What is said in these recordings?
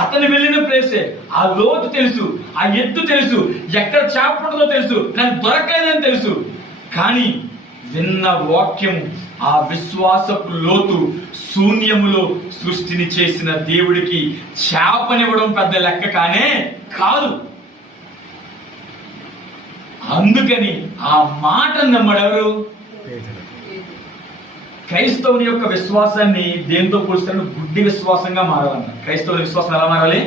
అతను వెళ్ళిన ప్లేసే, ఆ లోతు తెలుసు, ఆ ఎత్తు తెలుసు, ఎక్కడ చేప ఉంటుందో తెలుసు, కానీ దొరకలేదని తెలుసు. కానీ విన్న వాక్యం, ఆ విశ్వాసపు లోతు, శూన్యములో సృష్టిని చేసిన దేవుడికి చేపనివ్వడం పెద్ద లెక్క కానే కాదు. అందుకని ఆ మాట నమ్మడెవరు? క్రైస్తవుని యొక్క విశ్వాసాన్ని దేంతో పోలుస్తారని? గుడ్డి విశ్వాసంగా మారాలన్న. క్రైస్తవుని విశ్వాసం ఎలా మారాలి?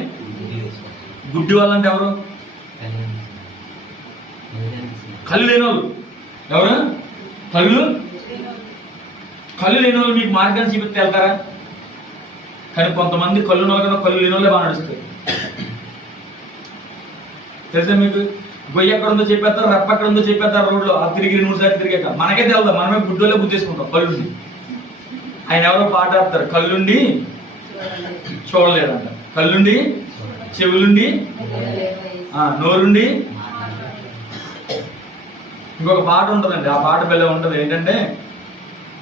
గుడ్డి వాళ్ళంటే ఎవరు? కళ్ళు లేని వాళ్ళు. ఎవరు? కళ్ళు లేని వాళ్ళు మీకు మార్గాన్ని చూపిస్తే వెళ్తారా? కానీ కొంతమంది కళ్ళు నోకన్నా కళ్ళు లేని వాళ్ళే బాగా నడుస్తారు. తెలుసా మీకు? గొయ్యి ఎక్కడ ఉందో చెప్పేస్తారు, రెప్ప ఎక్కడ ఉందో చెప్పేస్తారు. రోడ్లో ఆ తిరిగి 3 సార్లు తిరిగాక మనకే తెలదా, మనమే గుడ్డోలే గుర్తేసుకుంటాం కళ్ళుండి. ఆయన ఎవరో పాట ఆడతారు, కళ్ళుండి చూడలేదంట, కళ్ళుండి చెవులుండి నోరుండి. ఇంకొక పాట ఉంటుందండి, ఆ పాట భలే ఉంటది. ఏంటంటే,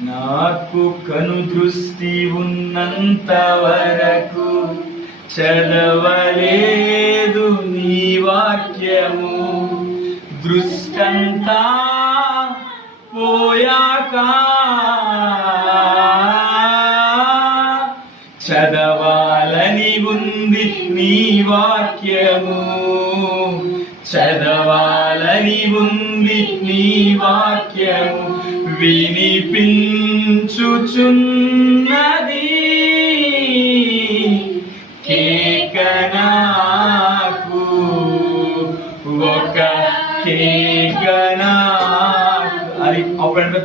నాకు కను దృష్టి ఉన్నంత వరకు చదవలేదు నీ వాక్యము, దృష్టంతా పోయాక చదవాలని ఉంది నీ వాక్యము, చదవాలని ఉంది నీ వాక్యము, వినిపించుచున్నది కేకనాకు, ఒక కేకనాకు. అది అప్పుడు